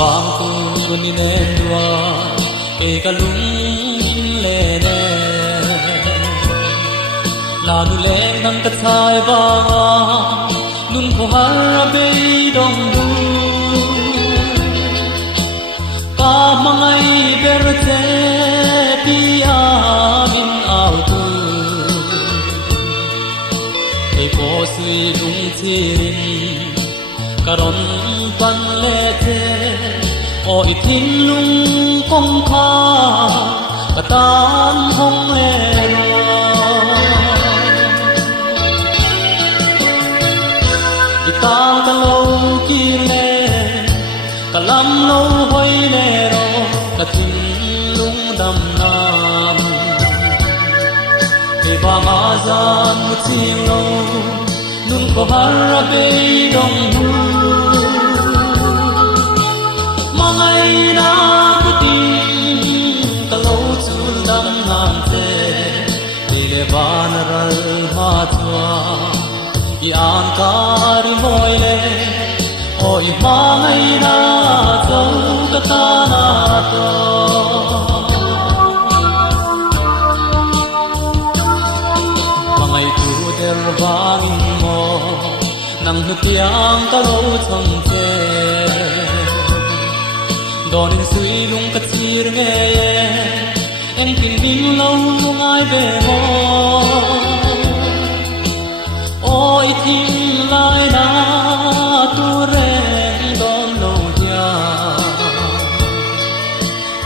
bang tu ni ne dua e kalung le ne la nu le nang ka thai ba nun ko har be dong du ka mangai ber te pi a min au tu e ko sui lung thirin karon pan le te o i thin lung kong kha ka tan hong le i tang ka lo ki le ka lam lo hoi le ro ka thin lung dam nam e ba ma zan mu ching lo nun ko har be dong hu mangai na ku tin ka lo chul dam nam te ni le ban ral ma chua i an kar moi le oi mangai na zo ka ta na to mangai tu der bang mo nang nu tiang ka lo chong che don in sui lung ka chir nge en pin ning lo ngai be mo oi tin lai na tu re don lo ya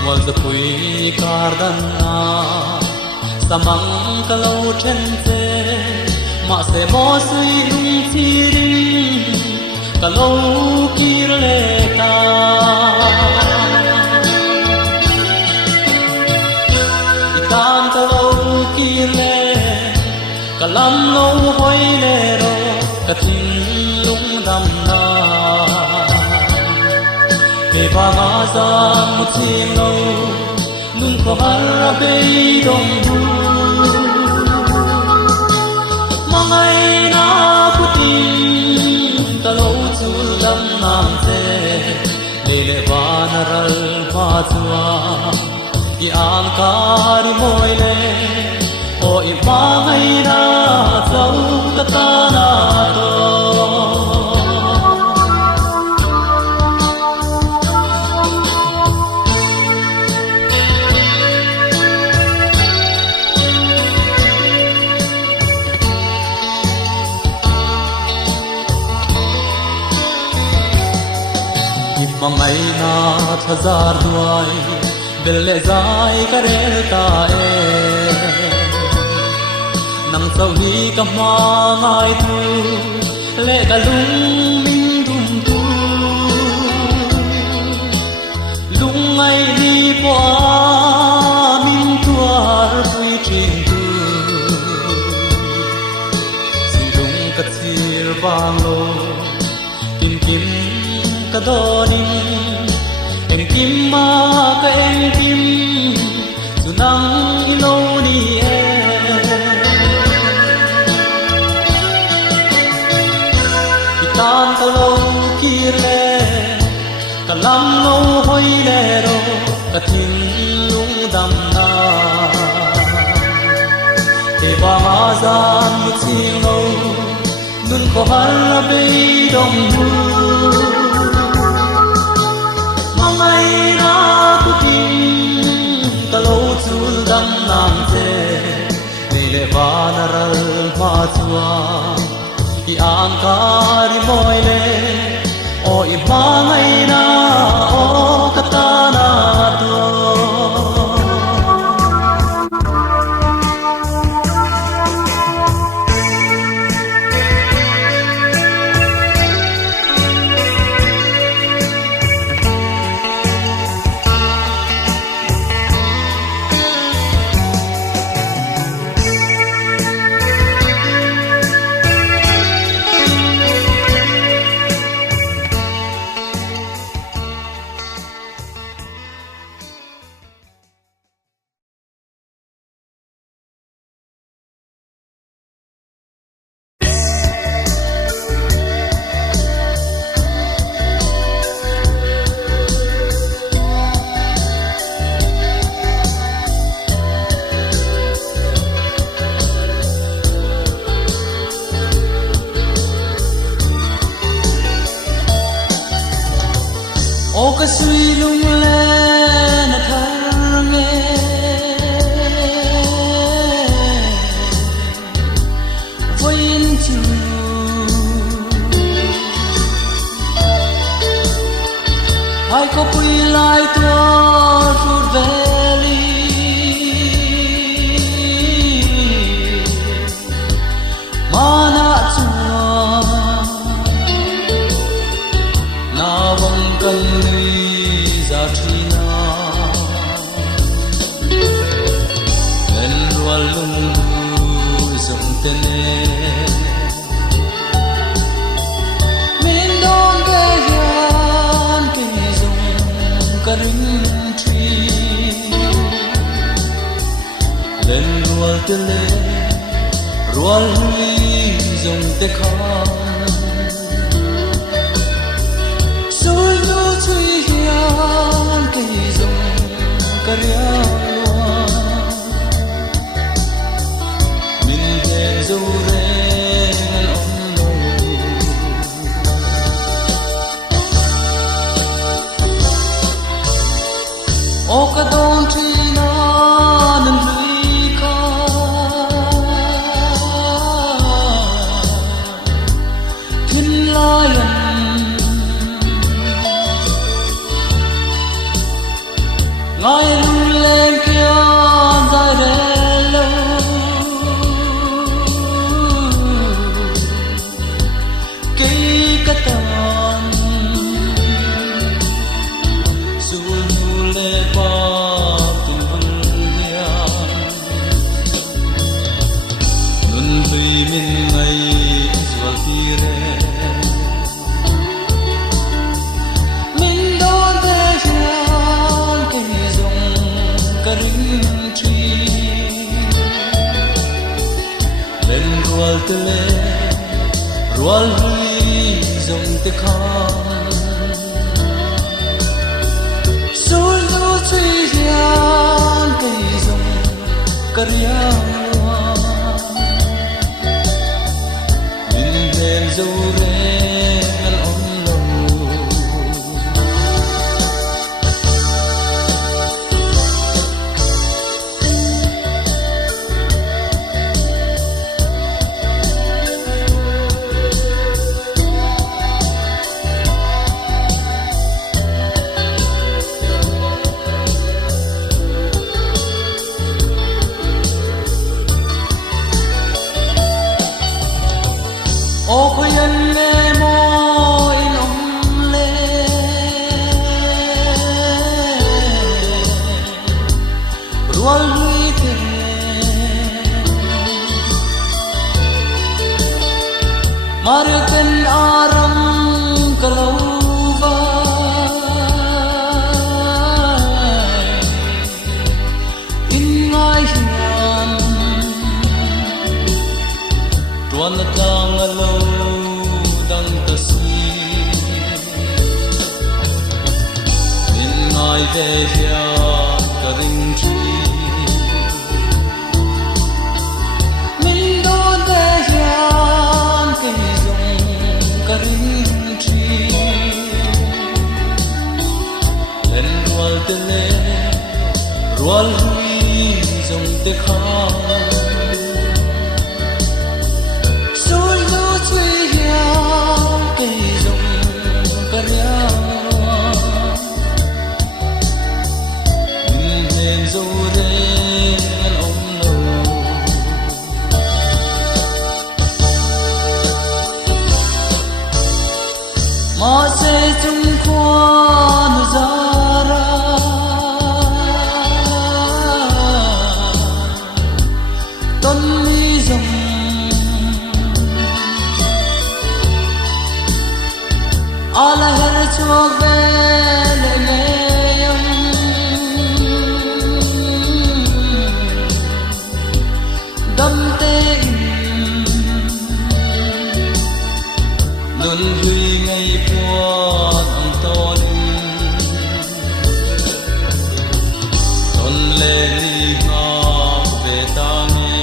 wal da pui kar dan na samang ka lo chen che ma se mo sui lung chirin ka lo kir le ta i tam ka lo kir le ka lam lo hoi le ro ka thin lung dam na pe ba ma za mu chim lo nun ko har be dong du mangai na ku tin ta lo chul lam nam te le le van ral ma chua i an kar moi le o i mangai na chau ta ta na to mangai na thazar duai bel le zai ka rel ta e nang sau hi ka ma ngai tu le ka lung min dum tu lung ngai ni po min tuar pui chin tu si lung ka chir bang lo tin kim ka doni em kim ma ka em kim sunang ilo ni e kitan ka lo kir le ka lam lo hoi le ro ka thin lung dam na te ba ma zan mu ching lo nun ko har be dong hu mangai na ku tin ka lo chul dam nam te ni le van ral ma chua i an kar moi le o i mangai na o ka ta na to tree lên ruột tê lê ruột huy dùng tê khăn suối nu chui hiền cây dùng cà ria mình về du ren ông lâu ô cả đông tri na nên lưỡi ca kinh lai ngài lên kia dài đê lâu cây cát tàn dù lê ba tình vân hiền nun vì mình ngày dù gì re mình đón thế gian cây dùng cà ring tree lên ruột tê lê ruột huy dùng tê khăn suối nu chui hiền cây dùng cà ria mình lên du ren ông lâu ô khơi anh lê môi nồng lê ruột huy tê mar tên aram kalau vai in ngai hiền tuan tang lâu đăng ta suy in ngai về hiền cả đình tree mình đón về hiền cây dùng cả đình tree lên ruột tê lê ruột huy dùng tê khăn suối nu chui hiền cây dùng cà ria mình lên du ren ông lâu mà sẽ chung khoan ra ra tân mi dòng ala her chuak ve le ngeyam dam te nun hui ngay puan ang ton le li nga ve ta nghe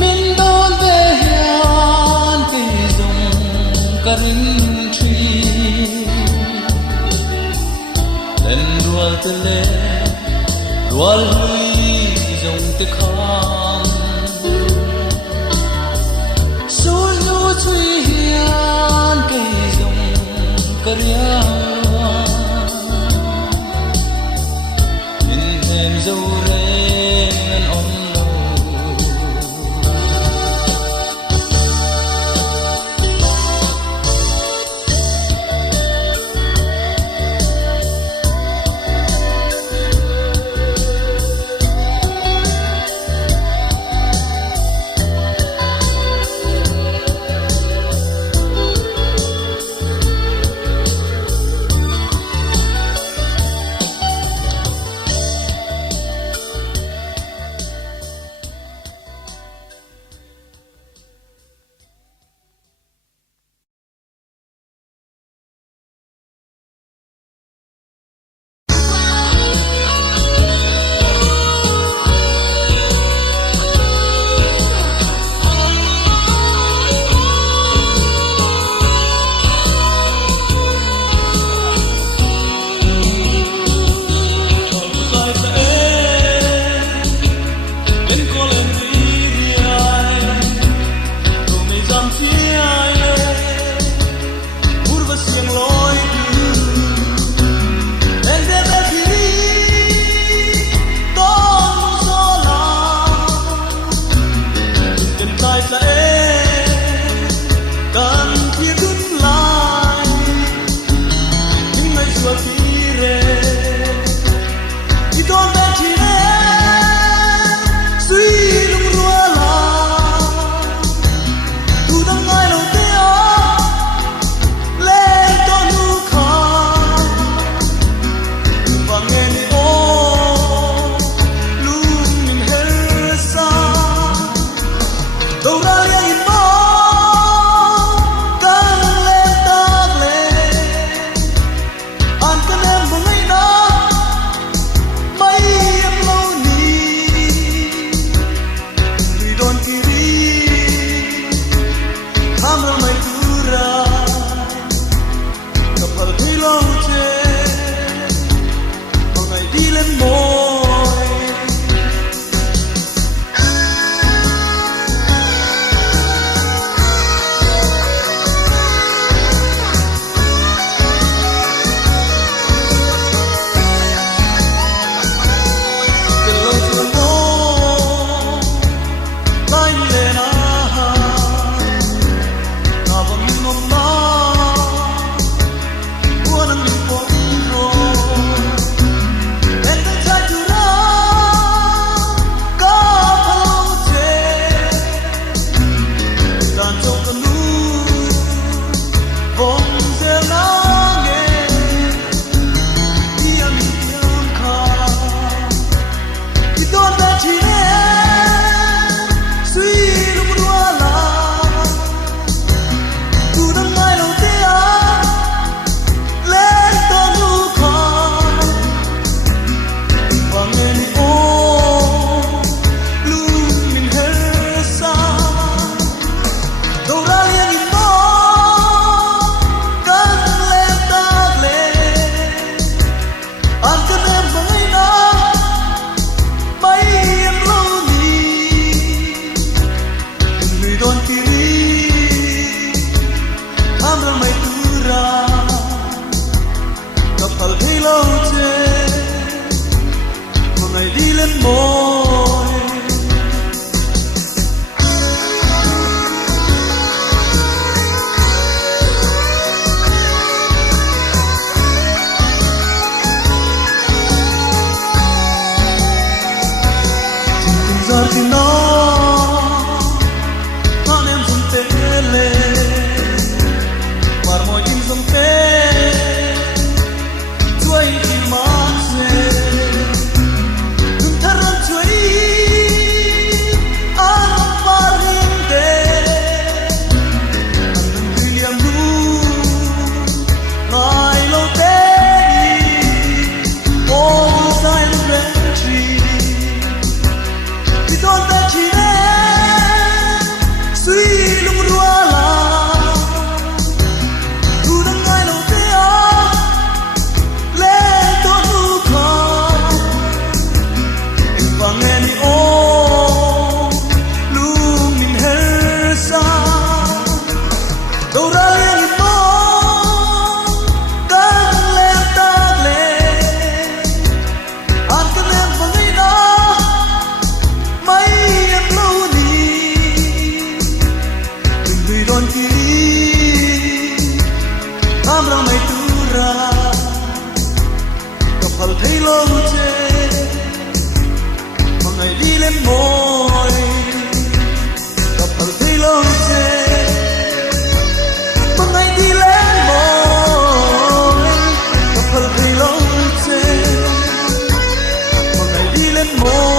mình đón về hiền cây dùng cà ring tree lên ruột tê lê ruột huy dùng tê khăn suối nu chui hiền cây dùng cà ria mình thêm du ren ông lâu phật thấy lâu chê một ngày đi lên môi giờ thì con em dùng tên lên và môi tim dùng tên chuối thì mất duyên đừng thắt răng chuối ăn và riêng đêm ăn đừng cứ liang lu lại lâu tên ô sai lên trì Don ta chỉ đến suy lúc đua là thu đang ngay đầu tiên lên tôi thu con và nghe đi ôm lúc mình hết xa đâu ra liền mong căng lên ta lên ăn cơn em vào ngay đó mấy em lâu đi đừng lùi đón kia tham ra mày tu ra gặp phần thấy lâu chê mà ngày đi lên môi gặp phần thấy lâu chê mà ngày đi lên môi gặp phần thấy lâu chê mà ngày đi lên môi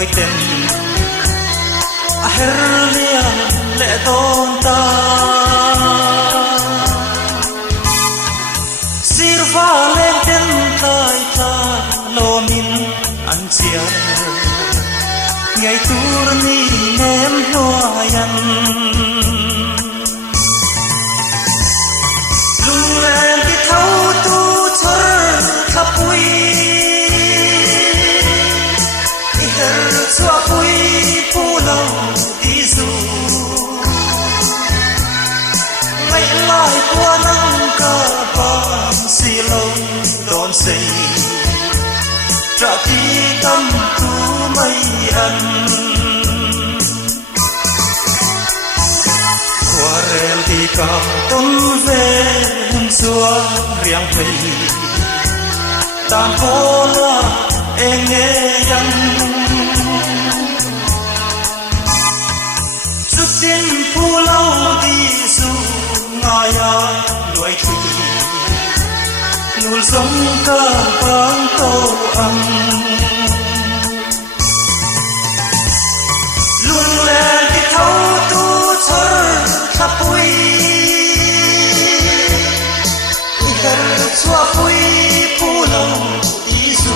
môi tình herlia lệ tôn ta sirva lên tên tay ta lo min ăn chia ngày tour ni nem hoa yan lung lên cái thâu tu chở khắp quê xóa vui phù lâu đi du ngày lại qua nắng cả bằng xì lâu đón xây trả khi tâm tu mây ăn qua rèn thì cả tôn về xua riêng thầy tàn phố là em nghe yang tin phù lâu đi du ngaya đuổi thủy nul giống cả băng tô âm luôn lên cái thâu tu chở khắp quê gần xóa quê phù lâu đi du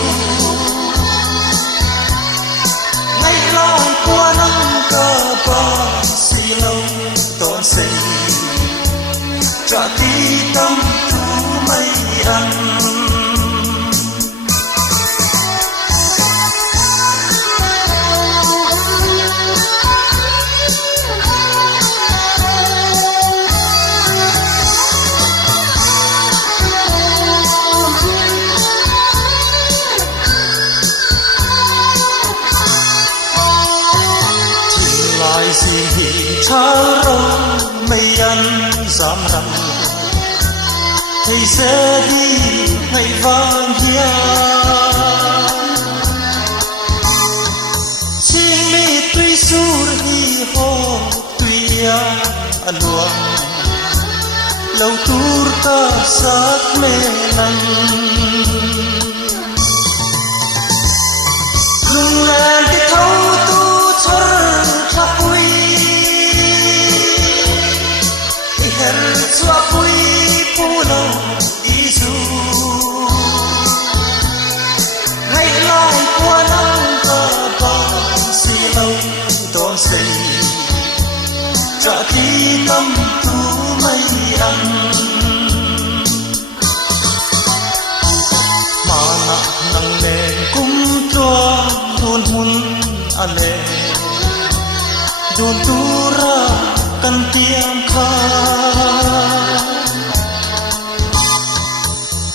ngày lại qua năm cả băng lâu tôn xây trả tí tâm tu mây ăn gì cha rong mây ăn giảm răng thầy sẽ đi ngày vang kia chim mi tuy sur hi ho tuy aluang lâu tur ta sát mê lăng lung lên cái thâu tu char cha pui i her chua pui pu lo isu ngày lai qua năm ta ba si lâu tôn say trả khi tâm tu mây ăn mà nặng nặng nề cung cho đun hun ale đun tu ra căn tiêm kha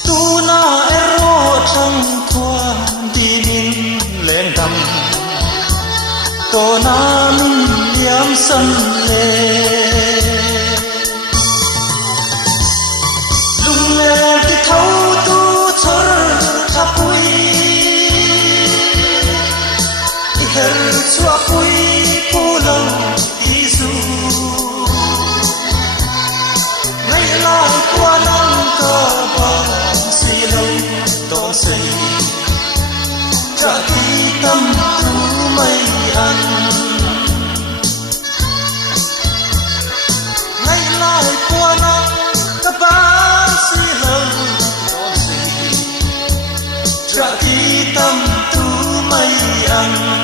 tu na ero trăng thua đi min lên đầm to na min liam san le lung le cái thâu tu char cha pui i her chua pui pu lo isu ngày lai qua năm ta ba si lâu tôn say trả khi tâm tu mây ăn ngày lai qua năm ta ba si lâu tôn say trả khi tâm tu mây ăn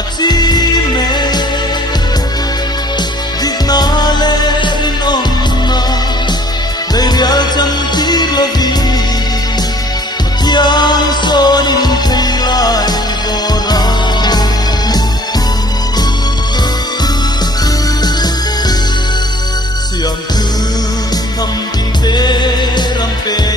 achime dignale rinomna berial chanti lovi makian sonin kailai bora siam tu tham kin pe ram pe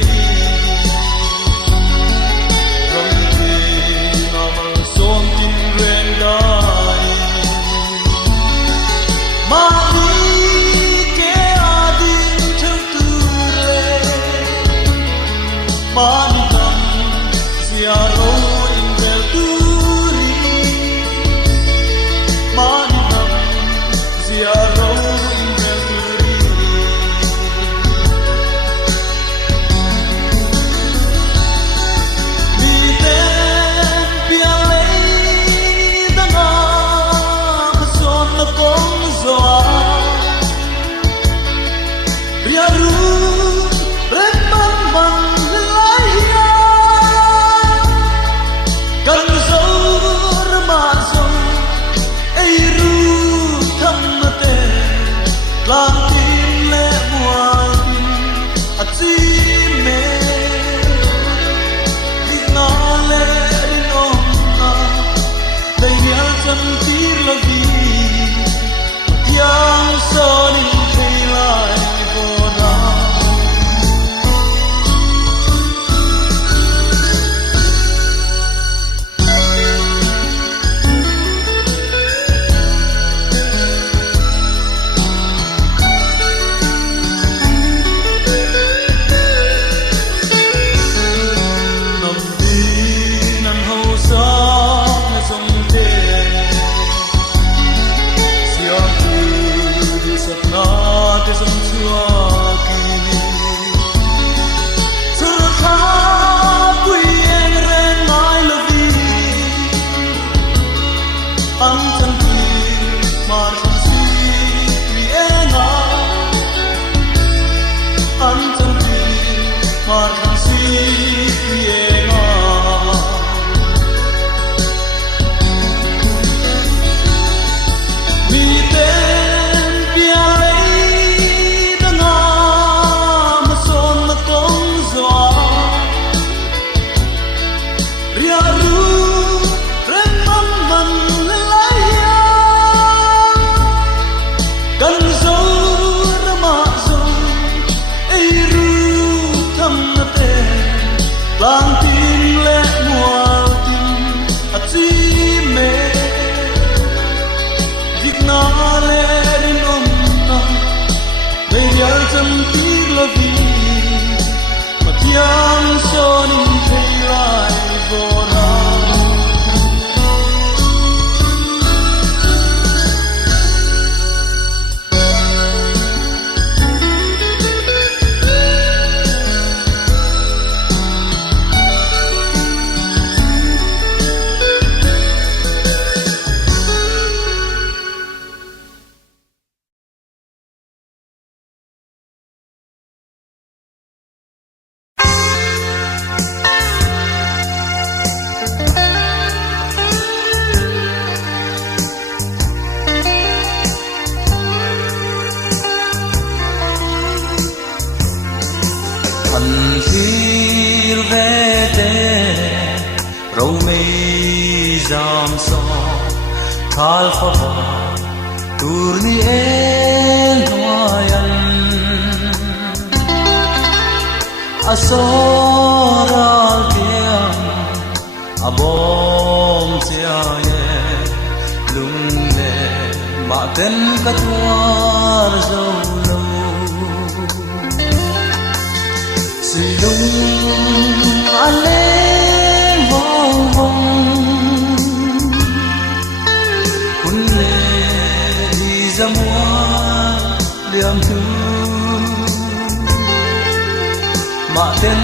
Khal khova turni en hoyan asoral kiam abom siaye lumne maten katwar zolo silung ale vong zamwa liam tu ma ten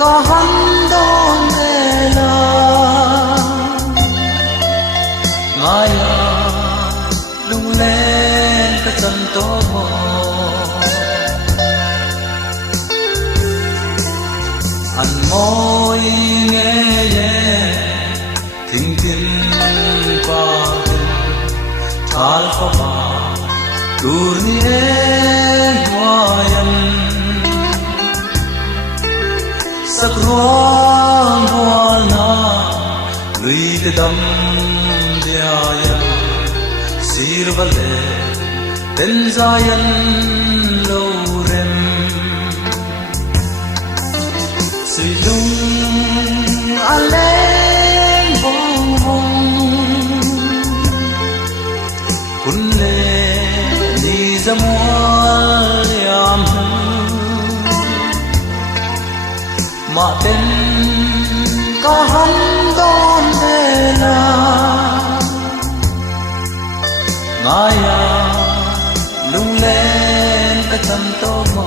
ka han don la ngaya lung lên ka chan to mo an moi nghe ye thình thình Alpha Turnian Wayan Sakruan Wana Luit Dam Diayan Sirvale Tenzayan Lorem Silung Aleng Bong Bong Kunle Ni Zamual Yam Ma Ten Kaham Don Dela Ngaya Lung Len Kacham Tomo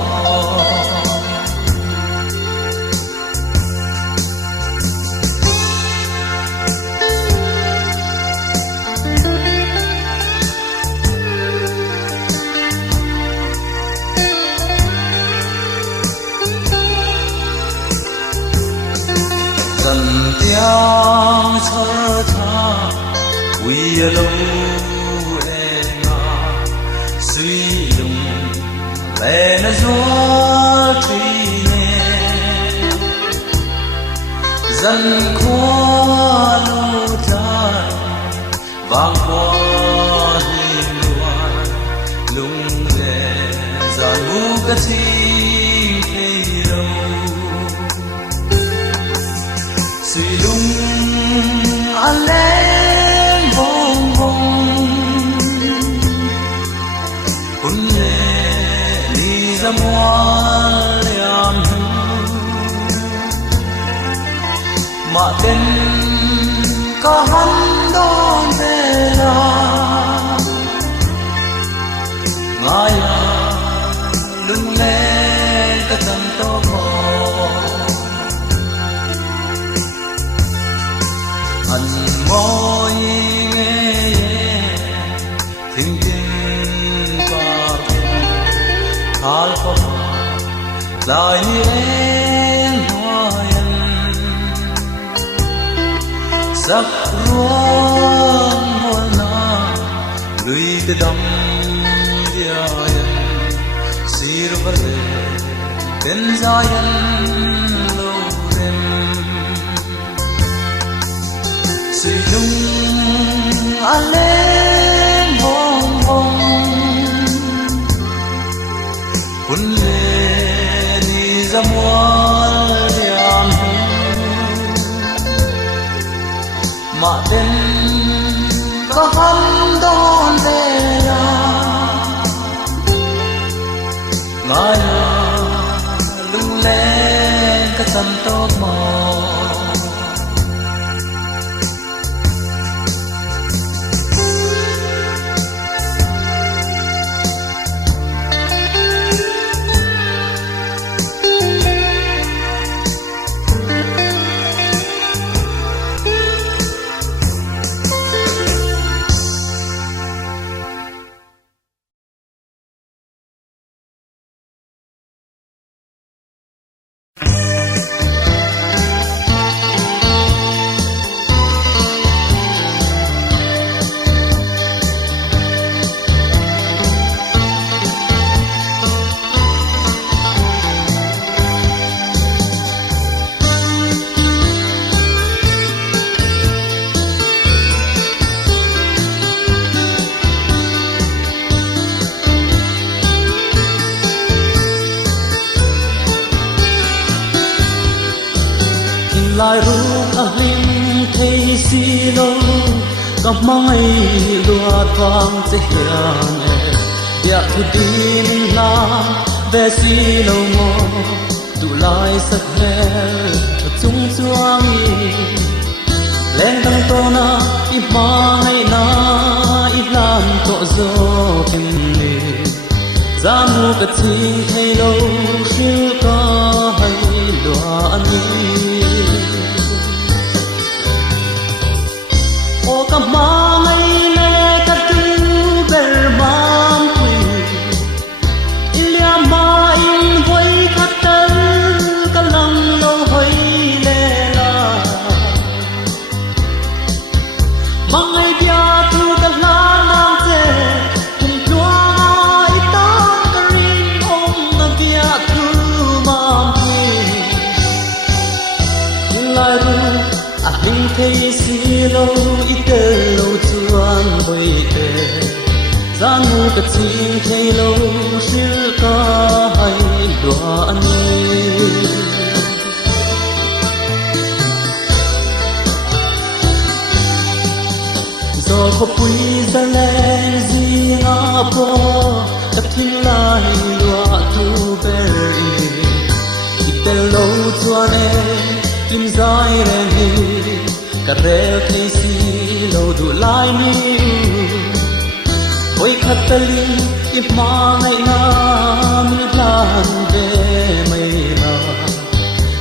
Dần tiếng thơ tha quy lâu em à suy lùng lệ nó gió truy nè dần qua lâu dài vang qua hiền loài lung lệ giàn mu cất chi hay đâu suy lung aleng bong bong kun le ni zamual yam ma ten ka han don vela ngaya lung le ka tan to mo anh ngồi nghe thình thình qua thal phật lại em hoài sắc ruộng muôn na lùi te đâm diayan sir vale ten zayan Silung aleng bong bong Kun le ni zamual yam Ma ten kaham don deya Ngaya lung len kacham tok mo lại rung a hling thấy xì lô gặp mai lúa vang che hiền ya thu din la về xì lô mò tu lại sắc hel chung chuang lên tăng to na i mai na i lan to zo ken ni za mu ka ching thei lo shil ka hai lúa ani o ka mangai le ka tu ber mam pui ilia ma in voi khatal ka lang lo hoi le la mangai bia tu ka la nam te tơ lâu chuan bồi tê gian mu cả chinh thấy lâu sư ca hay đoan gió có quý ra lên gì ngã po tập thiên lai loa tu beri tơ lâu chuan im dài rèn hi cả rêu thấy si lâu đủ lại mi ôi khát tơ linh im mà ngày nam lan về mây na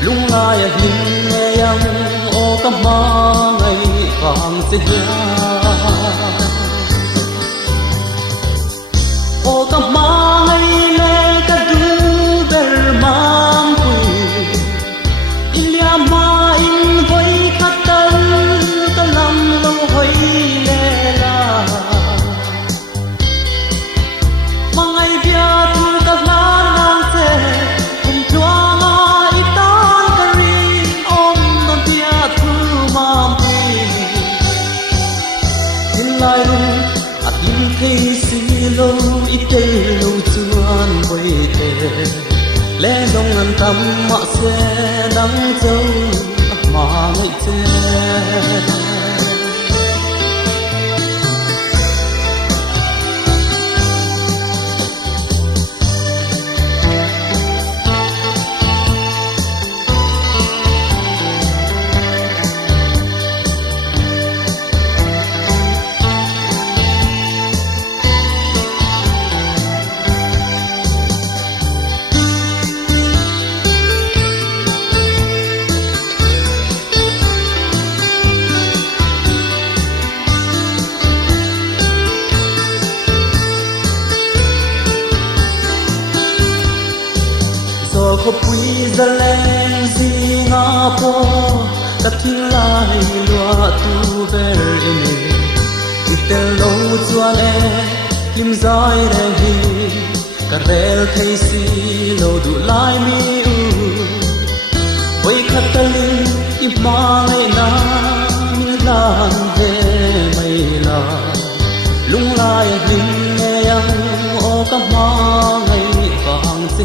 lung lai hình nghe yang ô cam ma ngày vàng sẽ ô cam ma ngày lê cả du ber mang quỳ ilia ma in voi khát tơ ta lam lâu hoy lê la mangai bia tu ka lan se kum chua ma itan kari om na bia tu ma pi in lai ru atin thei si lo ite lo chuan boi te le dong an tam ma se dang châu ma ngai te có quý ra lên gì ngã po ta thiên lai loa tu beri ite lâu chuan im dài rèn hi cả rêu thấy si lâu đủ lại mi ôi khát tơ linh im mà ngày nam lan về mây la lung lai hình nghe yang ô cam ma ngày vàng sẽ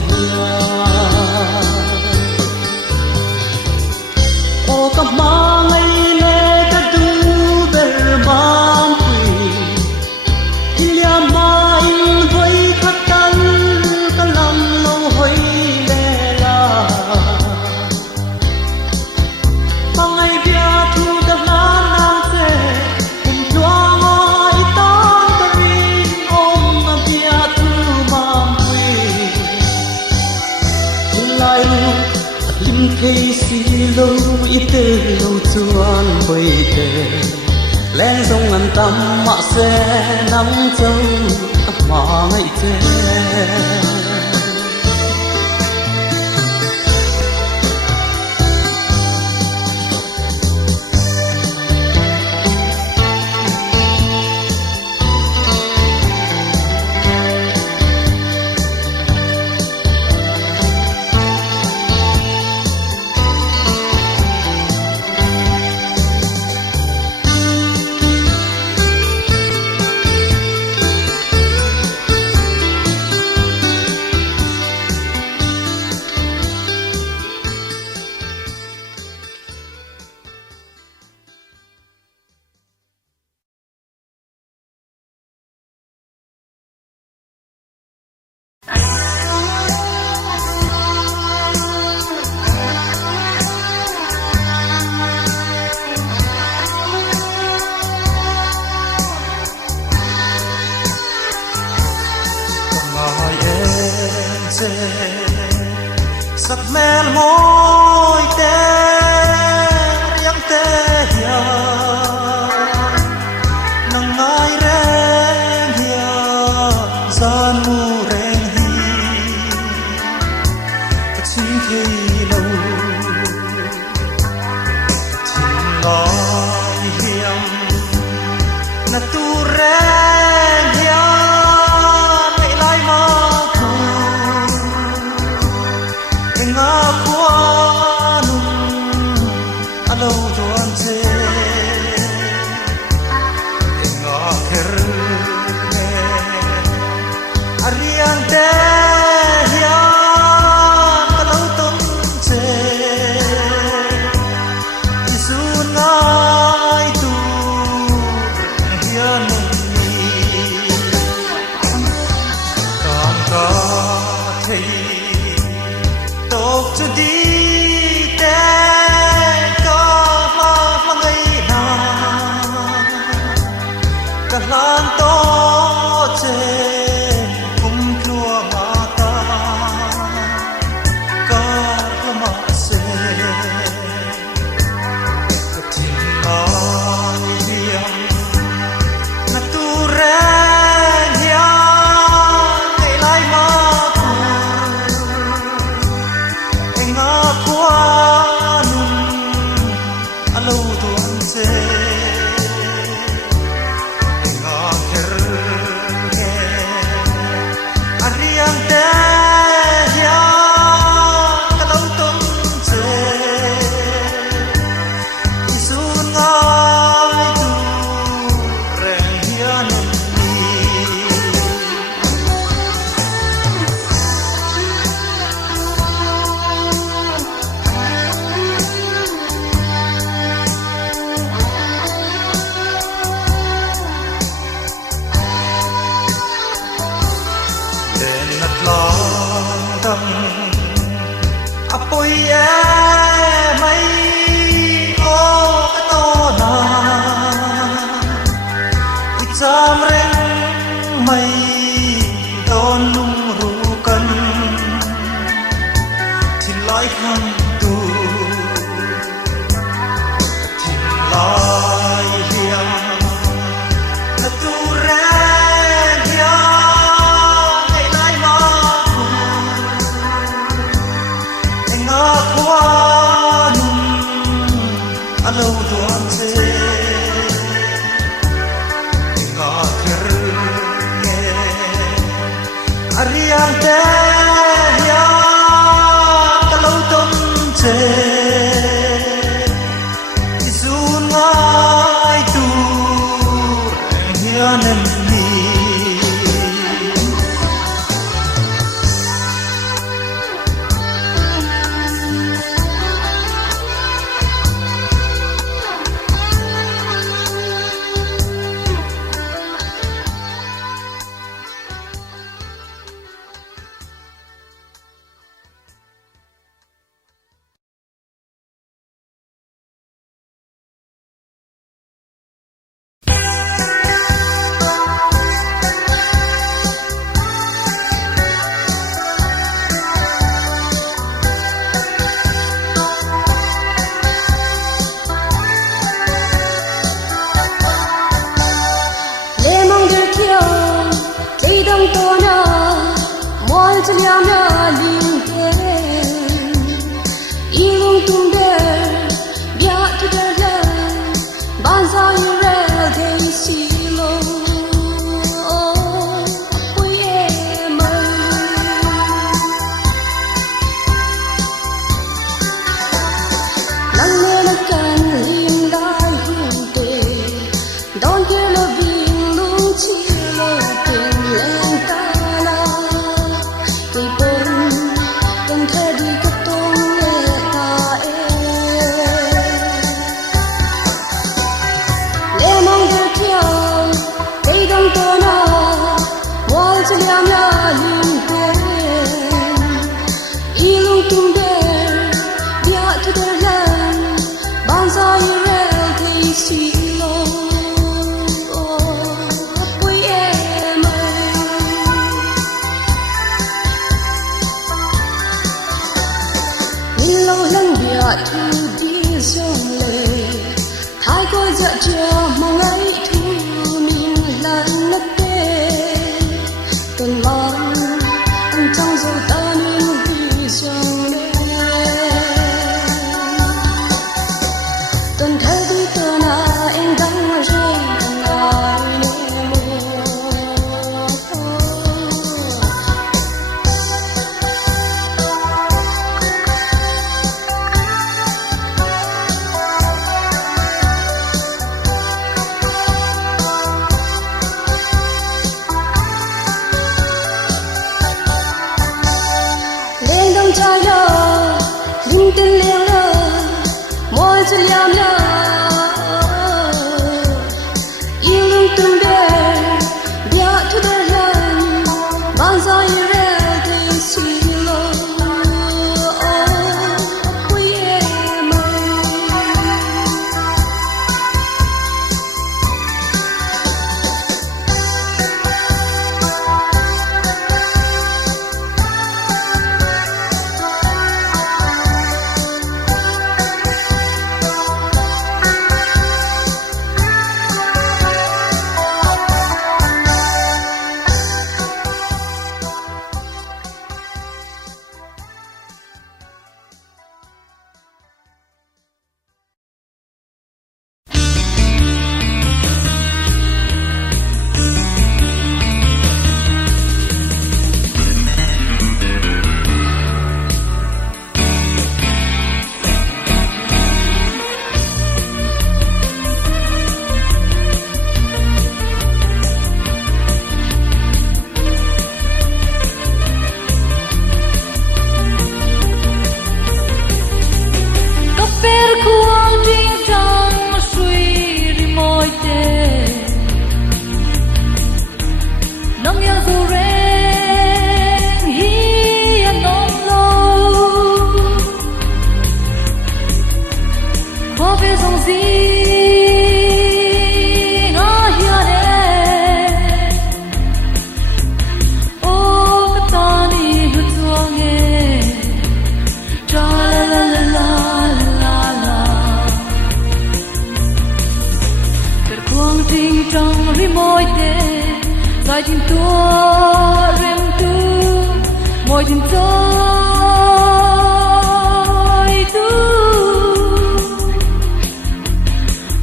ô cam ma ngày lê cả du ber mang quỳ ilia ma in voi khát tơ ta lam lâu hoy lê la mangai bia tu ka lan se kum chua ma itan kari om na bia tu ma quỳ in lai lim thei si lo ite lo chuan boi te len dong an tam ma se nam châu ma ngai te sắc men môi te riêng te hiền nang ai reng hiền gian mu reng hi chính khi lâu chính ngài hiền na tu reng hiền ngày lai ma nga qua nung alo doan che กะลานโตเจกุมครัวมาตาก็ละมาเซกะทิมายเฮียมนาตูแรงเฮียไอไลมาคูไองาควานุนอโลตัวอันเซApoy may o kato na Itsam rin may don lung rukan Tilay hang tu Tilay hiyam Naturen hiyam Ilay maku Ngakuanum alo duan se ngakir nge arian te ya kalau tom môi tê dài tin tua rem tu môi tin tôi tu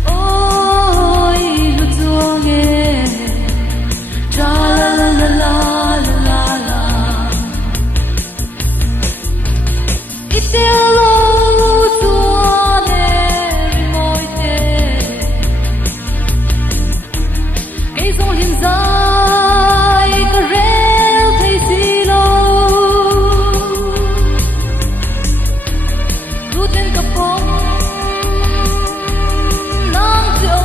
ôi lu chuông nghe tra la la la la la la itelo suone môi tê cây sông hiền dài cà rêu thấy xì lô lu tên cà phong nắng gió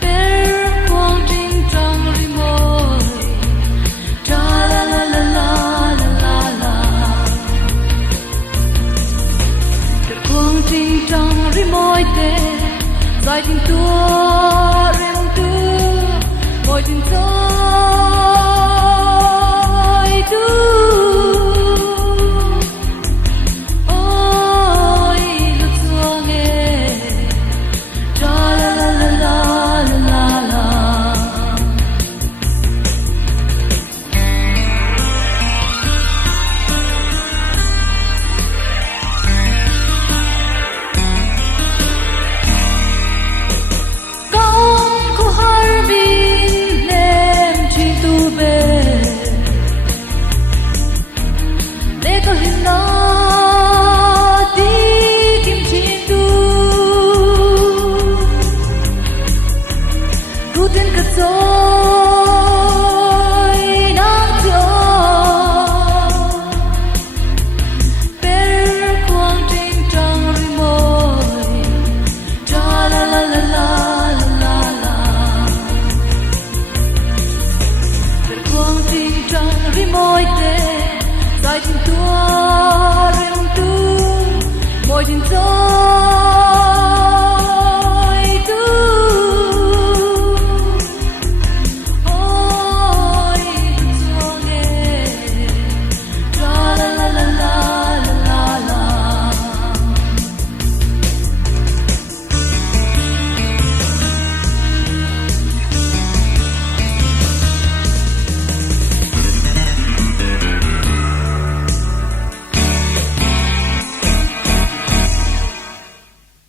per quang trinh trăng ri môi tra la la la la la la la per quang trinh trăng ri môi tê dài tin tua rem tu môi tin tôi